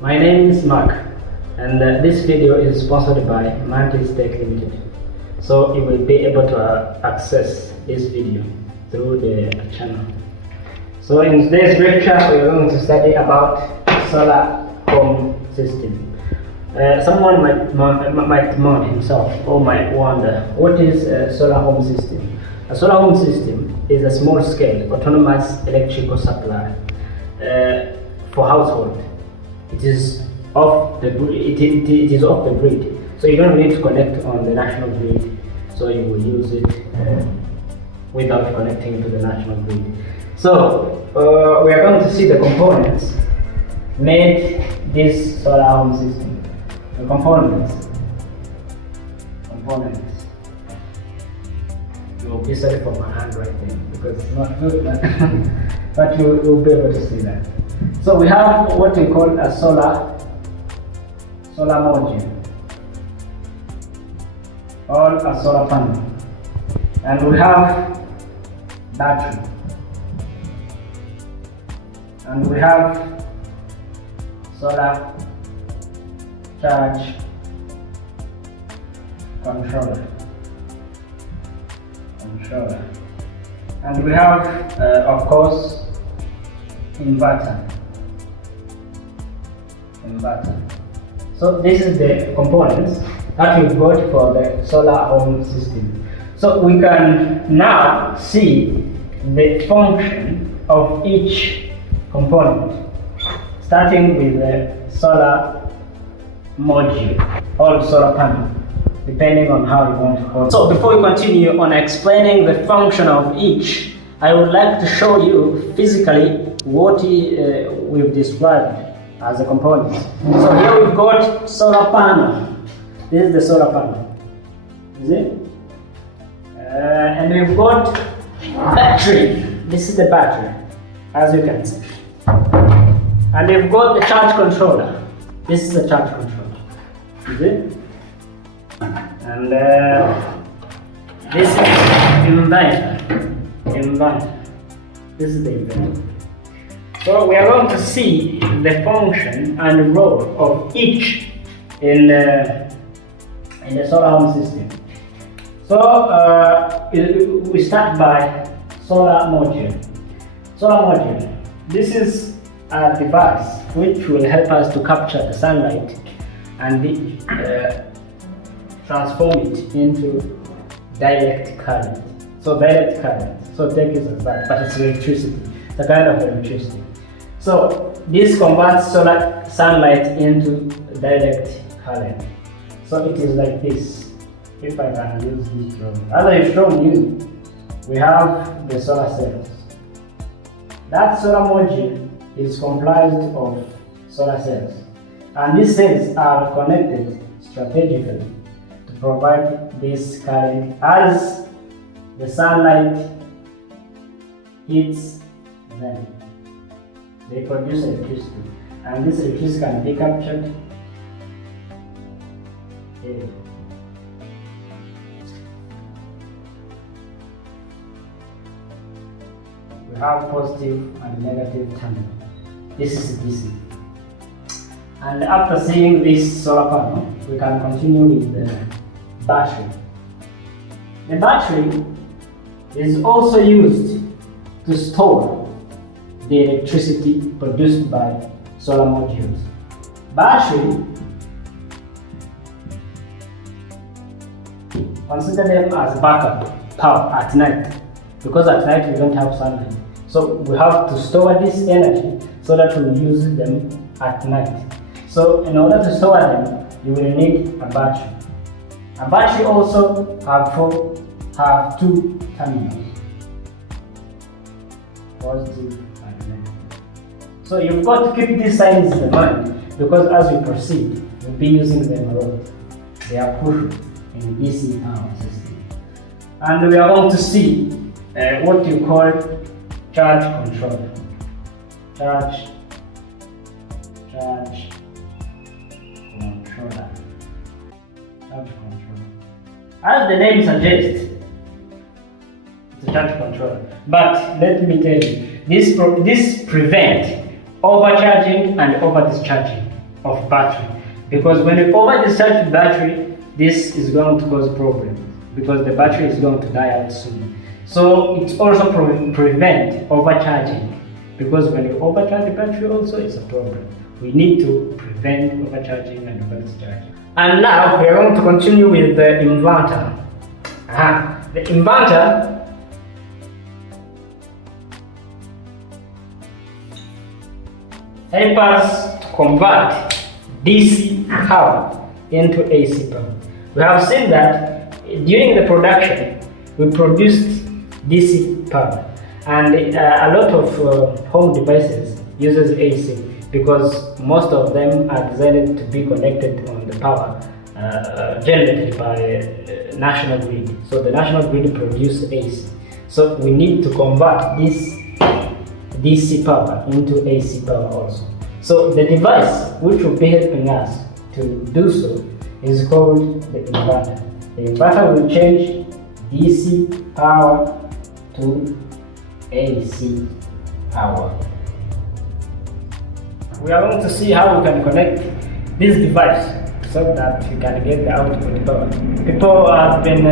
My name is Mark, and this video is sponsored by Mantis Tech Limited. So you will be able to access this video through the channel. So in today's lecture, we are going to study about solar home system. Someone might know himself or might wonder, what is a solar home system? A solar home system is a small-scale autonomous electrical supply for household. It is off the grid, so you don't need to connect on the national grid. So you will use it without connecting to the national grid. So we are going to see the components made this solar home system. The components. You will be sorry for my handwriting because it's not good, but you will be able to see that. So we have what we call a solar module or a solar panel, and we have battery, and we have solar charge controller, and we have of course inverter. So this is the components that we've got for the solar home system. So we can now see the function of each component, starting with the solar module or solar panel, depending on how you want to call it. So before we continue on explaining the function of each, I would like to show you physically what we've described as the components. So here we've got solar panel. This is the solar panel. Is it? And we've got battery. This is the battery, as you can see. And we've got the charge controller. This is the charge controller. Is it? And this is inverter. This is the inverter. So we are going to see the function and role of each in the solar home system. So we start by solar module. This is a device which will help us to capture the sunlight and transform it into direct current. So take it as that, but it's electricity. It's a kind of electricity. So this converts solar sunlight into direct current. So it is like this. If I can use this drawing. As I've shown you, we have the solar cells. That solar module is comprised of solar cells. And these cells are connected strategically to provide this current as the sunlight hits them. They produce electricity, and this electricity can be captured here. We have positive and negative terminal. This is DC. And after seeing this solar panel, we can continue with the battery. The battery is also used to store the electricity produced by solar modules. Battery, consider them as backup power at night, because at night we don't have sunlight. So we have to store this energy so that we use them at night. So in order to store them, you will need a battery. A battery also have two terminals, positive and negative. So you've got to keep these signs in mind, because as we proceed, we'll be using them a lot. They are crucial in the DC power system. And we are going to see what you call charge controller. Charge controller. As the name suggests, it's a charge controller. But let me tell you, this prevents overcharging and over discharging of battery, because when you over discharge the battery, this is going to cause problems because the battery is going to die out soon. So it also prevent overcharging, because when you overcharge the battery also it's a problem. We need to prevent overcharging and over discharging. And now we are going to continue with the inverter. The inverter help us to convert DC power into AC power. We have seen that during the production we produced DC power, and a lot of home devices uses AC because most of them are designed to be connected on the power generated by national grid. So the national grid produces AC. So we need to convert this DC power into AC power also. So the device which will be helping us to do so is called the inverter. The inverter will change DC power to AC power. We are going to see how we can connect this device so that you can get the output power. People have been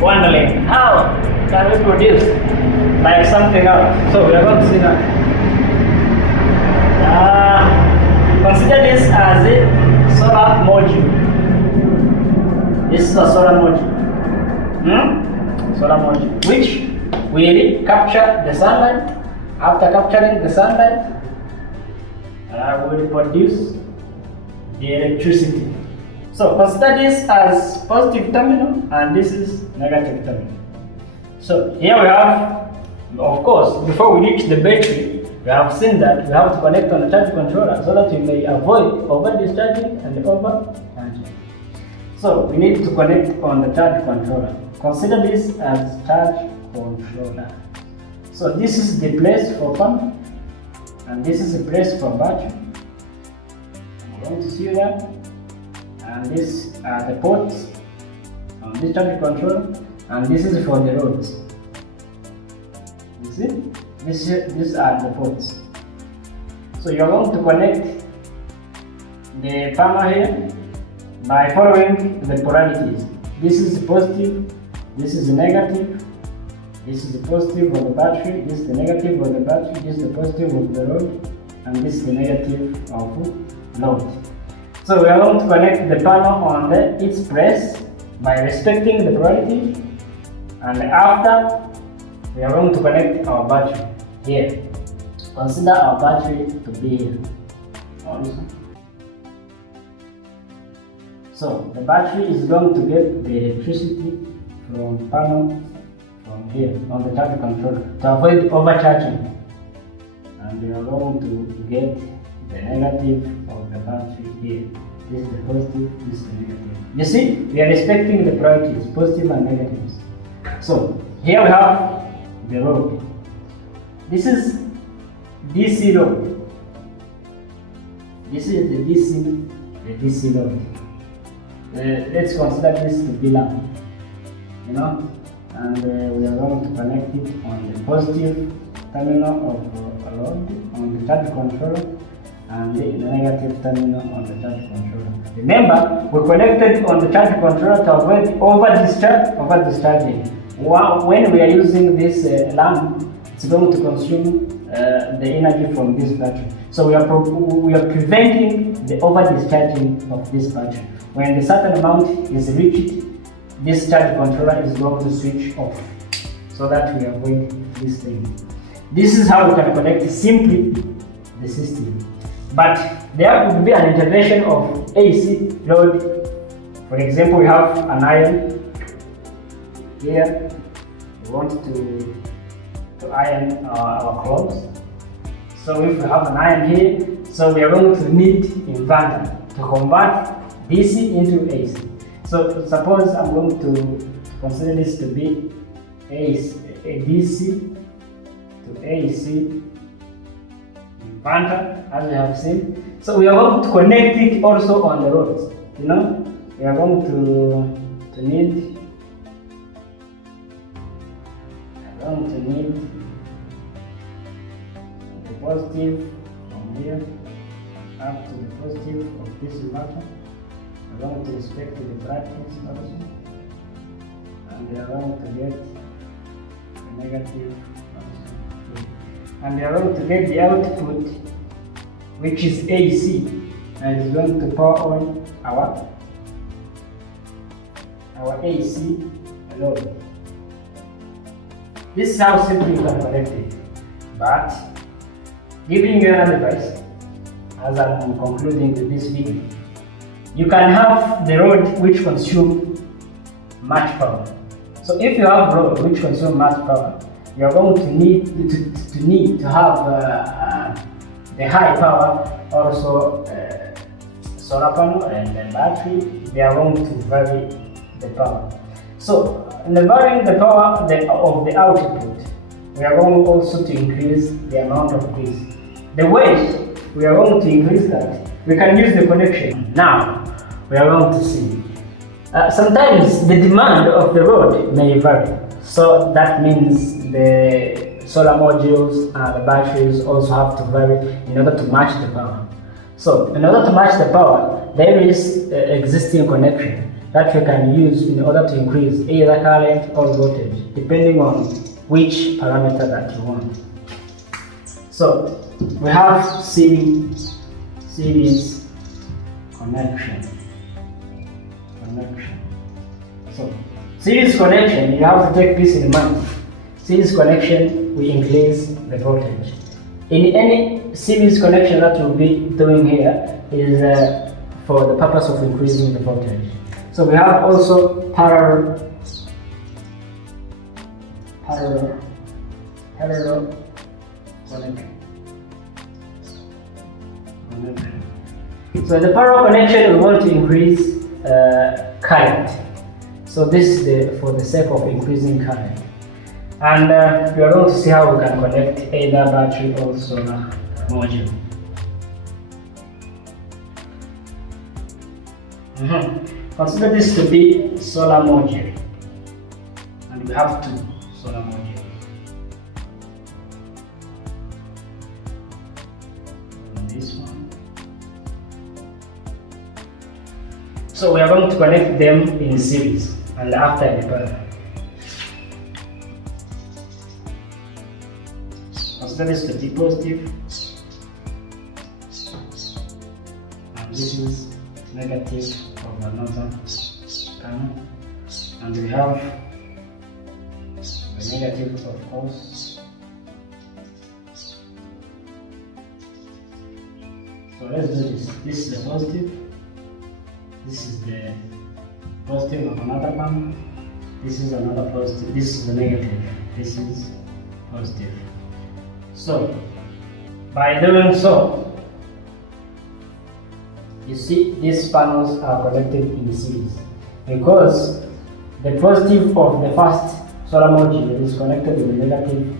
wondering how can we produce like something else. So we are going to see that. Consider this as a solar module. This is a solar module. Solar module, which will capture the sunlight. After capturing the sunlight, will produce the electricity. So consider this as positive terminal and this is negative terminal. So here we have, of course, before we reach the battery, we have seen that we have to connect on the charge controller so that we may avoid over discharging and over charging. So we need to connect on the charge controller. Consider this as charge controller. So this is the place for pump and this is the place for battery. I'm going to see that. And these are the ports on this charge controller, and this is for the roads. You see? These are the ports. So you're going to connect the panel here by following the polarities. This is the positive, this is the negative, this is the positive of the battery, this is the negative of the battery, this is the positive of the load, and this is the negative of load. So we are going to connect the panel on its place by respecting the polarity, and after we are going to connect our battery here. Consider our battery to be here also. So the battery is going to get the electricity from panel from here on the charge controller to avoid overcharging, and we are going to get the negative of the battery here. This is the positive, this is the negative. You see, we are respecting the polarities, positive and negatives. So here we have the load. This is DC load. This is the DC load. Let's consider this to be lamp, and we are going to connect it on the positive terminal of a load on the charge controller and the negative terminal on the charge controller. Remember, we connected on the charge controller to avoid over discharging. When we are using this lamp, it's going to consume the energy from this battery. So we are preventing the over discharging of this battery. When the certain amount is reached, this charge controller is going to switch off so that we avoid this thing. This is how we can connect simply the system. But there could be an intervention of AC load. For example, we have an iron here. We want to iron our clothes. So if we have an iron here, so we are going to need inverter to convert DC into AC. So suppose I'm going to consider this to be a DC to AC inverter, as we have seen. So we are going to connect it also on the roads. We are going to need the positive from here up to the positive of this inverter. We are going to respect the brightness also, and we are going to get the negative also. And we are going to get the output, which is AC, and is going to power on our AC load. This is how simple you can connect it. But giving you an advice, as I'm concluding with this video, you can have the rod which consume much power. So if you have rod which consume much power, you are going to need to have the high power also solar panel and the battery. They are going to vary the power. So in the varying the power of the output, we are going also to increase the amount of grease. The way we are going to increase that, we can use the connection. Now we are going to see. Sometimes the demand of the rod may vary. So that means the solar modules and the batteries also have to vary in order to match the power. So in order to match the power, there is existing connection that we can use in order to increase either current or voltage, depending on which parameter that you want. So we have series connection. So series connection, you have to take this in mind. Series connection will increase the voltage. In any series connection that we'll be doing here is for the purpose of increasing the voltage. So we have also parallel connection. So in the parallel connection, we want to increase current. So this is for the sake of increasing current. And we are going to see how we can connect either battery or solar module. Consider this to be solar module, and we have two solar modules. And this one. So we are going to connect them in series and after the parallel. Consider this to be positive, and this is negative of another panel, and we have the negative of course. So let's do this. This is the positive, this is the positive of another panel, this is another positive, this is the negative, this is positive. So by doing so, you see these panels are connected in series because the positive of the first solar module is connected with the negative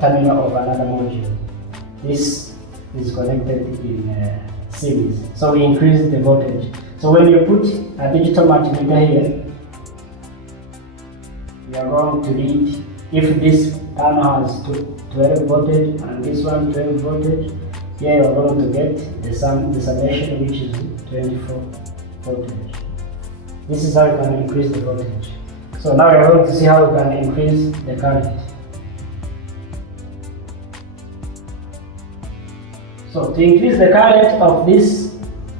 terminal of another module. This is connected in series, so we increase the voltage. So when you put a digital multimeter here, we are going to read if this panel has 12 voltage and this one 12 voltage. Here you are going to get the summation, which is 24 voltage. This is how you can increase the voltage. So now we are going to see how we can increase the current. So to increase the current of these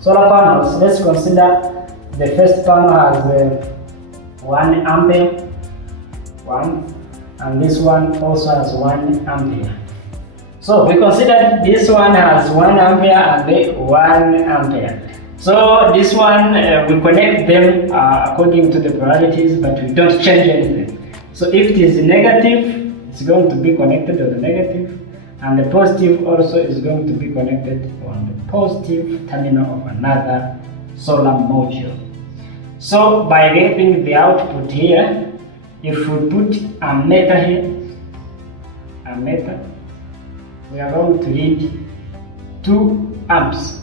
solar panels, let's consider the first panel has 1 ampere, 1, and this one also has 1 ampere. So we consider this one has 1 ampere and the 1 ampere. So this one we connect them according to the polarities, but we don't change anything. So if it is negative, it's going to be connected to the negative, and the positive also is going to be connected on the positive terminal of another solar module. So by getting the output here, if we put a meter here, we are going to read 2 amps.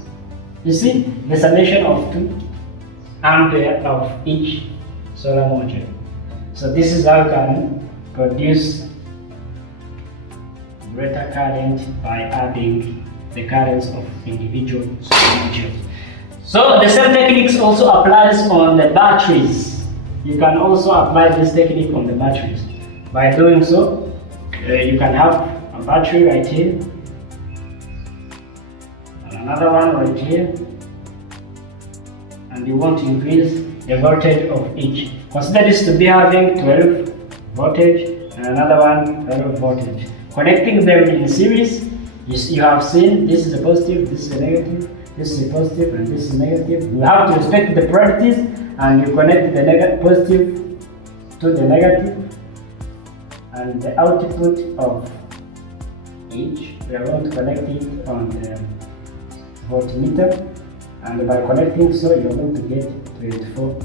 You see the summation of 2 ampere of each solar module. So this is how you can produce greater current by adding the currents of individual solar modules. So the same techniques also applies on the batteries. You can also apply this technique on the batteries. By doing so, you can have a battery right here, and another one right here, and you want to increase the voltage of each. Consider this to be having 12 voltage and another one 12 voltage. Connecting them in series, you have seen this is a positive, this is a negative, this is a positive, and this is a negative. You have to respect the polarities, and you connect the positive to the negative, and the output of each, we are going to connect it on the voltmeter, and by connecting so you are going to get 24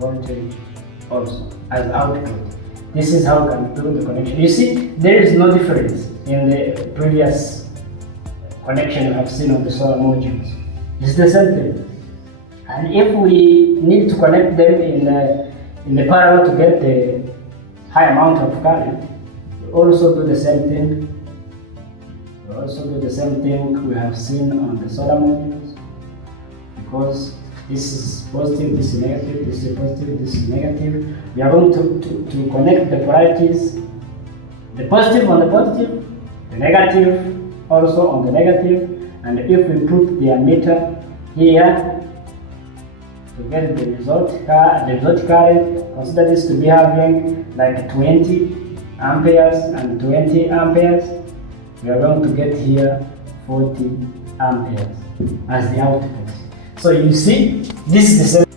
voltage also as output. This is how we can do the connection. You see, there is no difference in the previous connection you have seen on the solar modules. It's the same thing. And if we need to connect them in the parallel to get the high amount of current, we also do the same thing. We also do the same thing we have seen on the solar modules, because this is positive, this is negative, this is positive, this is negative. We are going to connect the polarities, the positive on the positive, the negative also on the negative, and if we put the ammeter here to get the result current, consider this to be having like 20 amperes and 20 amperes. We are going to get here 40 amperes as the output. So you see, this is the same.